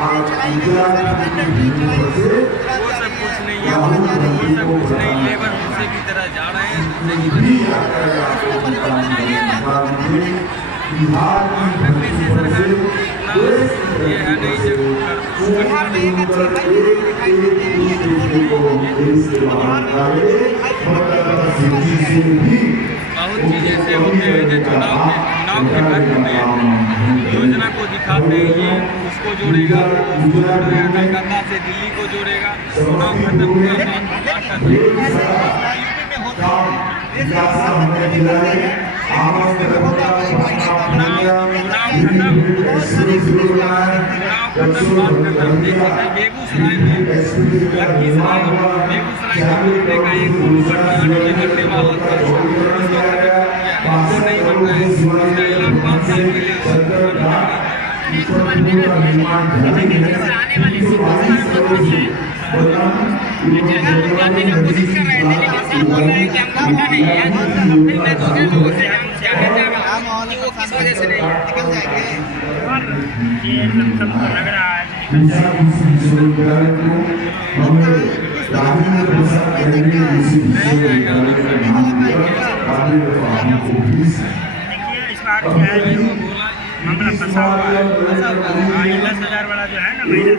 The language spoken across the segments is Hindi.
वो सब कुछ नहीं है, वो सब कुछ नहीं, लेबर दूसरे की तरह जा रहे हैं, दूसरे की करने से सरकार ये है नहीं बहुत चीज़ें ऐसे होते हैं जो चुनाव के वक्त में योजना को दिखाते हैं, ये उसको जोड़ेगा, उसको जोड़ेगा, कलकत्ता से दिल्ली को जोड़ेगा, चुनाव खत्म हुआ बेगूसराय में लखीसराय बेगूसराय का एक करने वाला था, उसको नहीं बन रहा है, उसका ऐलान 5 साल के लिए आने वाली कोशिश कर रहे थे, लेकिन सर बोल रहे हैं कि हम होगा नहीं है, फिर मैं दूसरे लोगों से जानना चाह रहा हूँ कि वो किस वजह से नहीं निकल जाएंगे। ये सबको लग रहा है देखिए इस बार क्या है मामला फंसा हुआ है। 10,000 वाला जो है ना महीना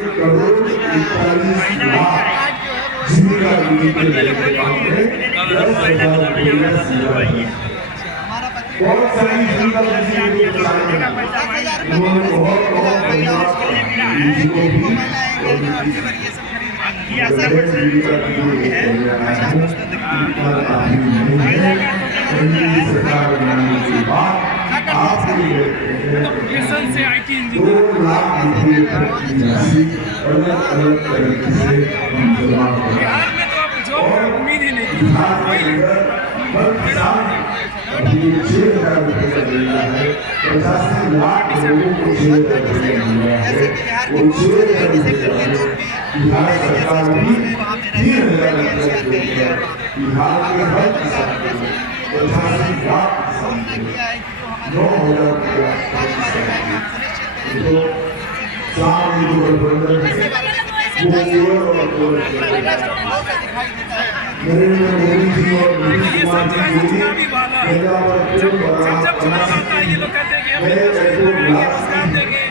से IT इंजीनियर बिहार में तो आप जॉब की उम्मीद ही नहीं की ये सब चुनावी वाला जब चुनाव आता है ये लोग कहते हैं कि हम रोजगार देंगे,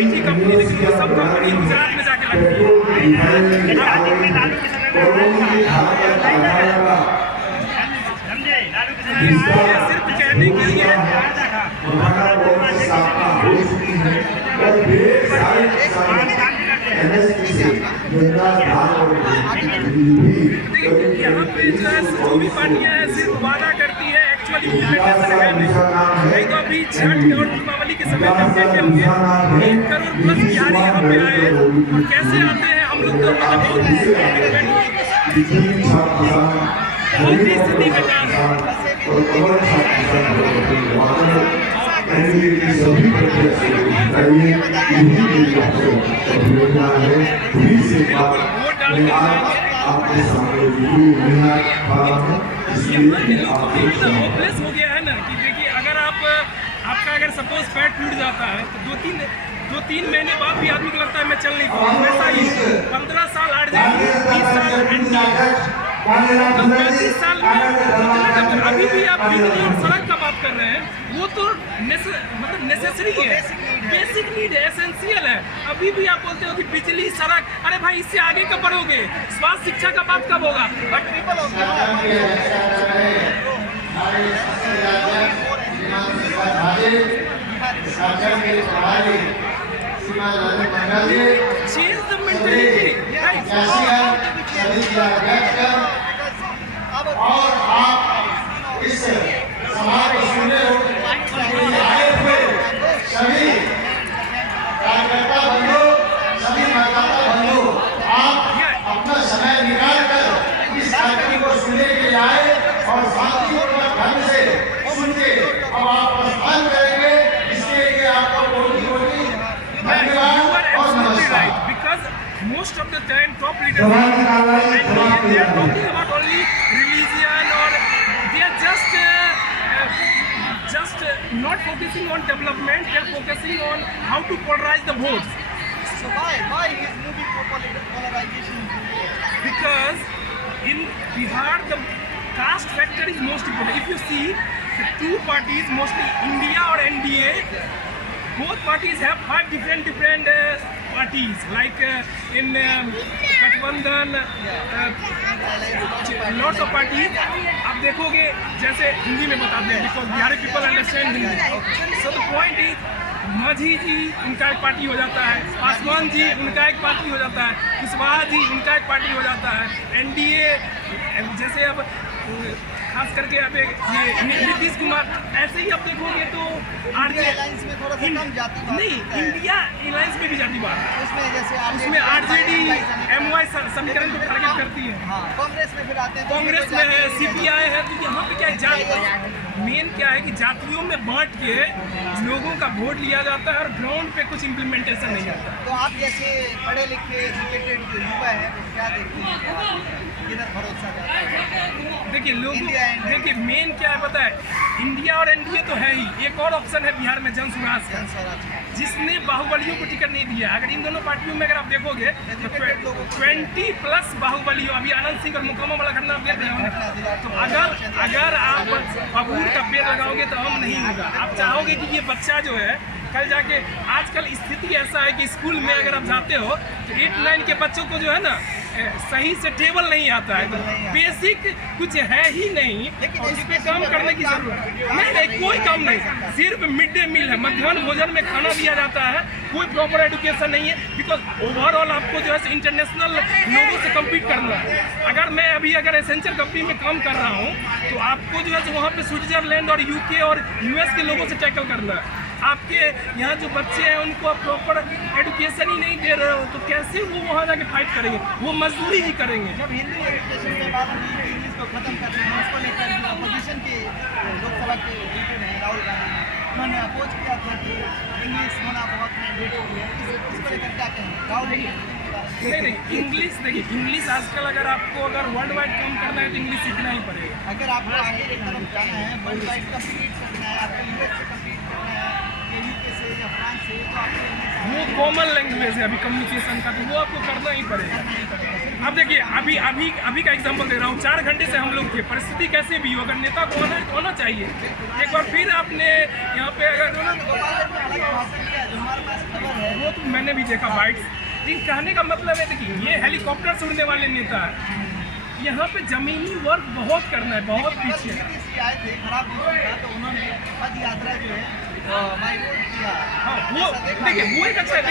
IT कंपनी देंगे, सब कंपनी गुजरात में जाके लगती है। सिर्फ कहने के लिए यहाँ पे जो भी पार्टियां हैं सिर्फ वादा करती है, एक्चुअली इम्प्लीमेंटेशन है नहीं। तो अभी छठ और दीपावली के समय जब देखे होंगे 1 करोड़ प्लस बिहारी यहाँ पे आए और कैसे आते हैं हम लोग तो मतलब बहुत ही स्थिति में काम आपके सामने होपलेस हो गया है ना कि देखिए अगर आपका अगर सपोज पेट टूट जाता है तो 2-3 महीने बाद भी आदमी को लगता है मैं चल नहीं पाऊँ, वैसा ही 15 साल 8 जाएंगे, 20 साल 35 साल में अभी भी आप बिजली और सड़क का बात कर रहे हैं, वो तो मतलब नेसेसरी है, बेसिक नीड है, एसेंशियल है। अभी भी आप बोलते हो कि बिजली सड़क, अरे भाई इससे आगे कब बढ़ोगे? स्वास्थ्य शिक्षा का बात कब होगा? चेंज द मेंटालिटी और आप इस समाज को सुनने आए हुए सभी कार्यकर्ता बंधु, सभी मतदाता बंधु, आप अपना समय निकाल कर इस कार्यक्रम को सुनने के लिए आए और शांतिपूर्वक ढंग से सुन के अब आप प्रस्थान करेंगे। इसके लिए आपको बहुत धन्यवाद और नमस्कार। Most of the time, top leaders they are talking about only religion, or they are just not focusing on development. They are focusing on how to polarize the votes. So why he is moving for polarization? Because in Bihar the caste factor is most important. If you see the two parties, mostly India or NDA, both parties have 5 different parties. Like in Gathbandhan, lots of parties. आप देखोगे जैसे हिंदी में बताते हैं because Bihari people understand Hindi. So the point is माझी जी उनका एक पार्टी हो जाता है, पासवान जी उनका एक पार्टी हो जाता है, कुशवाहा जी उनका एक पार्टी हो जाता है, एनडीए जैसे अब खास करके अब ये नीतीश कुमार, ऐसे ही आप देखोगे तो अलायंस में थोड़ा सा कम जाति नहीं, इंडिया अलायंस में भी जाती बात, उसमें उसमें आरजेडी MY समीकरण को टारगेट करती है। कांग्रेस में फिर आते हैं, कांग्रेस में है, CPI है, तो यहाँ पे क्या है, जाति मेन क्या है कि जातियों में बांट के लोगों का वोट लिया जाता है और ग्राउंड पे कुछ इम्प्लीमेंटेशन नहीं आता। तो आप जैसे पढ़े लिखे एजुकेटेड जो युवा है वो क्या देखते हैं, किधर भरोसा जाता है? देखिए देखिए मेन क्या है पता है, इंडिया और एनडीए तो है ही, एक और ऑप्शन है बिहार में जन स्वराज का, जिसने बाहुबलियों को टिकट नहीं दिया। अगर इन दोनों पार्टियों में अगर आप देखोगे तो 20+ बाहुबलियों, अभी आनंद सिंह और मुकामा वाला घटना आप देख रहे होंगे, तो अगर आप बबूर का पेड़ लगाओगे तो हम नहीं होगा। आप चाहोगे कि ये बच्चा जो है कल जाके, आजकल स्थिति ऐसा है कि स्कूल में अगर आप जाते हो तो 8-9 के बच्चों को जो है ना सही से टेबल नहीं आता है, तो बेसिक कुछ है ही नहीं, और इस पे काम करने की जरूरत नहीं, कोई काम नहीं। सिर्फ मिड डे मील है, मध्याह्न भोजन में खाना दिया जाता है, कोई प्रॉपर एजुकेशन नहीं है, बिकॉज ओवरऑल आपको जो है इंटरनेशनल लोगों से कम्पीट करना है। अगर मैं अगर एसेंशियल कंपनी में काम कर रहा हूँ तो आपको जो है वहाँ पे स्विट्जरलैंड और UK और US के लोगों से टैकल करना है। आपके यहाँ जो बच्चे हैं उनको आप प्रॉपर एजुकेशन ही नहीं दे रहे हो, तो कैसे वो वहाँ जाके फाइट करेंगे, वो मजदूरी ही करेंगे। जब हिंदी एजुकेशन के बाद इंग्लिश को खत्म करते हैं, उसको लेकर अपोजिशन के लोकसभा के लीडर हैं राहुल गांधी, उन्होंने अपोज किया था कि इंग्लिश होना बहुत मैंडेटरी है, इसको लेकर क्या कहें राहुल? नहीं, इंग्लिश देखिए, इंग्लिश आजकल अगर वर्ल्ड वाइड काम करना है तो इंग्लिश सीखना ही पड़ेगा। अगर आपको आगे की तरफ जाना है, वर्ल्ड वाइड कम्पीट करना है, आपको यूएस से कम्पीट करना है या UK से या फ्रांस से, तो आपको वो कॉमन लैंग्वेज है अभी कम्युनिकेशन का, तो वो आपको करना ही पड़ेगा। अब देखिए अभी का एग्जांपल दे रहा हूँ, 4 घंटे से हम लोग थे, परिस्थिति कैसे भी हो, अगर नेता को होना चाहिए। एक बार फिर आपने यहाँ पे अगर वो तो मैंने भी देखा बाइट्स, लेकिन कहने का मतलब है देखिए ये हेलीकॉप्टर से उड़ने वाले नेता है, यहाँ पे जमीनी वर्क बहुत करना है, बहुत पीछे है। आए थे खराब मौसम था तो उन्होंने पद यात्रा जो है बाईकॉट किया। हाँ वो देखिए वो एक अच्छा है।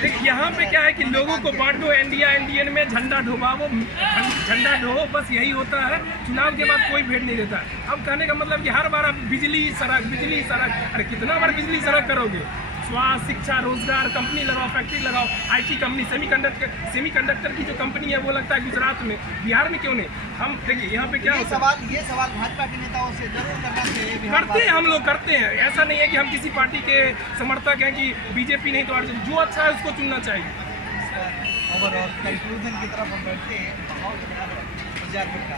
देखिए यहाँ पे क्या है कि लोगों को बांटो, इंडियन में झंडा ढोबाओ, झंडा ढो, बस यही होता है। चुनाव के बाद कोई भेंट नहीं देता। अब कहने का मतलब कि हर बार आप बिजली सड़क, अरे कितना बार बिजली सड़क करोगे? स्वास्थ्य, शिक्षा, रोजगार, कंपनी लगाओ, फैक्ट्री लगाओ, IT कंपनी, सेमीकंडक्टर की जो कंपनी है वो लगता है गुजरात में, बिहार में क्यों नहीं? हम देखिए यहाँ पे क्या होता है, ये सवाल भाजपा के नेताओं से जरूर करना चाहिए। करते हैं, हम लोग करते हैं। ऐसा नहीं है कि हम किसी पार्टी के समर्थक हैं कि बीजेपी नहीं तो RJD, जो अच्छा है उसको चुनना चाहिए। ओवरऑल कंक्लूजन की तरफ हम बढ़ते हैं।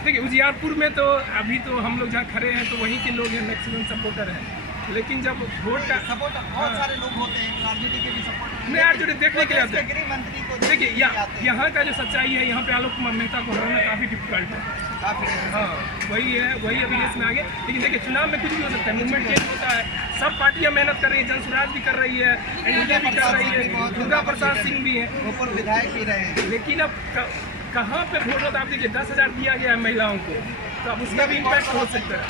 देखिए उजियारपुर में तो अभी तो हम लोग जहाँ खड़े हैं तो वहीं के लोग हैं, मैक्सिमम सपोर्टर हैं, लेकिन जब वोट का सपोर्टर बहुत सारे लोग होते हैं, RJD के भी सपोर्टर मैं RJD देखने के लिए आते हैं। गृह मंत्री को देखिए यहाँ का जो सच्चाई है, यहाँ पे आलोक कुमार मेहता को हराना काफ़ी डिफिकल्ट है। हाँ वही है, वही अभी रेस में आगे। लेकिन देखिए चुनाव में कुछ भी हो सकता है, मूवमेंट चेंज होता है, सब पार्टियां मेहनत कर रही है, जन स्वराज भी कर रही है, NDA भी कर रही है, दुर्गा प्रसाद सिंह भी है, ऊपर विधायक भी रहे हैं। लेकिन अब कहाँ पे वोट होता है? आप देखिए 10,000 दिया गया है महिलाओं को, तो अब उसका भी इम्पैक्ट हो सकता है।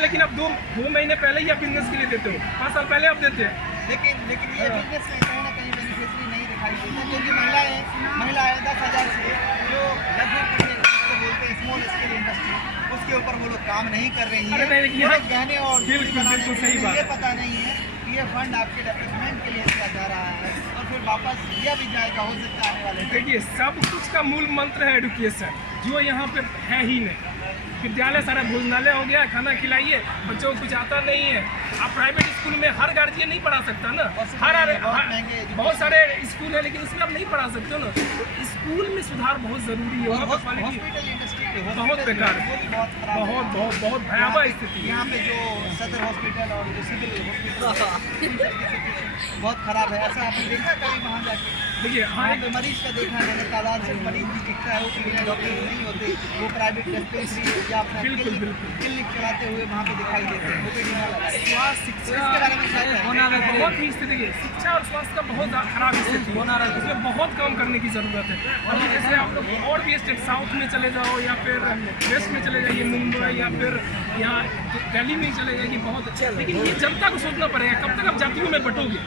लेकिन अब 2 महीने पहले ही आप बिजनेस के लिए देते हो, 5 साल पहले आप देते हैं। लेकिन ये बिजनेस में कहीं ना कहीं बेनिफिशियरी नहीं दिखाई देता, क्योंकि महिलाएं 10,000 से जो लगभग बोलते हैं स्मॉल स्केल इंडस्ट्री, उसके ऊपर वो लोग काम नहीं कर रही है। गहने और बिल्कुल सही बात, ये पता नहीं है कि ये फंड आपके डेवलपमेंट के लिए दिया जा रहा है और फिर वापस दिया भी जाएगा, हो सकता है आने वाले। देखिए सब कुछ का मूल मंत्र है एजुकेशन, जो यहाँ पे है ही नहीं। विद्यालय सारा भोजनालय हो गया, खाना खिलाइए, बच्चों को कुछ आता नहीं है। आप प्राइवेट स्कूल में हर गार्जियन नहीं पढ़ा सकता ना, बहुत सारे स्कूल है लेकिन उसमें आप नहीं पढ़ा सकते हो ना। तो स्कूल में सुधार बहुत जरूरी है, हॉस्पिटल इंडस्ट्री बहुत बेकार, बहुत भयावह स्थिति है यहाँ पे। जो सदर हॉस्पिटल और जो सिविल हॉस्पिटल बहुत खराब है। ऐसा आपने देखा कहीं वहाँ जाके? देखिए हाँ वहाँ पे मरीज का देखा मैंने, तादाद से मरीज भी दिखता है, ओपीडी में डॉक्टर नहीं होते, वो प्राइवेट डिस्पेंसरी या अपना बिल्कुल, क्लिनिक चलाते हुए वहाँ पे दिखाई देते हैं, ओपीडी में लगा। स्वास्थ्य शिक्षा इसके बारे में क्या कहना है? बहुत ही स्थिति है, शिक्षा और स्वास्थ्य का बहुत खराब स्थिति है, इसमें बहुत काम करने की ज़रूरत है। और जैसे आप लोग और भी स्टेट साउथ में चले जाओ या फिर वेस्ट में चले जाइए, मुंबई या फिर यहाँ दिल्ली में ही चले जाइए, बहुत अच्छा। लेकिन ये जनता को सोचना पड़ेगा, कब तक आप जातियों में बटोगे?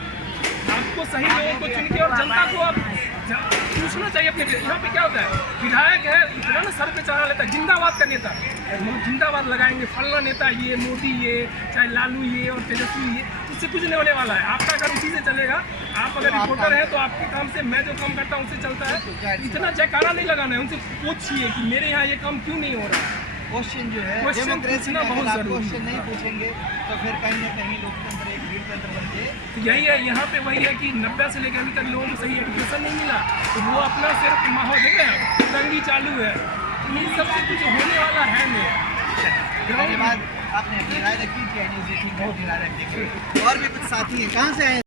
आपको सही लोगों को चुन के और जनता को आप पूछना चाहिए अपने। यहाँ पे क्या होता है, विधायक है इतना ना सर पे चढ़ा लेता है, जिंदाबाद का नेता, हम जिंदाबाद लगाएंगे, फलना नेता ये, मोदी ये, चाहे लालू ये और तेजस्वी ये, इससे कुछ नहीं होने वाला है। आपका अगर उसी से चलेगा, आप अगर रिपोर्टर हैं तो आपके काम से, मैं जो काम करता हूँ उससे चलता है। इतना जयकारा नहीं लगाना है, उनसे पूछिए कि मेरे यहाँ ये काम क्यों नहीं हो रहा है। क्वेश्चन जो है क्वेश्चन डेमोक्रेसी पूछना में बहुत अगर आप जरूरी है। क्वेश्चन नहीं पूछेंगे तो फिर कहीं ना कहीं लोकतंत्र एक भीड़ तंत्र बन के तो यही है, यहाँ पे वही है कि 90 से लेकर अभी तक लोगों को सही एजुकेशन नहीं मिला, तो वो अपना सिर्फ माहौल देख रहे हैं, दंगी चालू है, इन सबसे कुछ होने वाला है नहीं। धन्यवाद, आपने अपनी राय रखी, बहुत राय रखी। और भी कुछ साथी हैं, कहाँ से आए?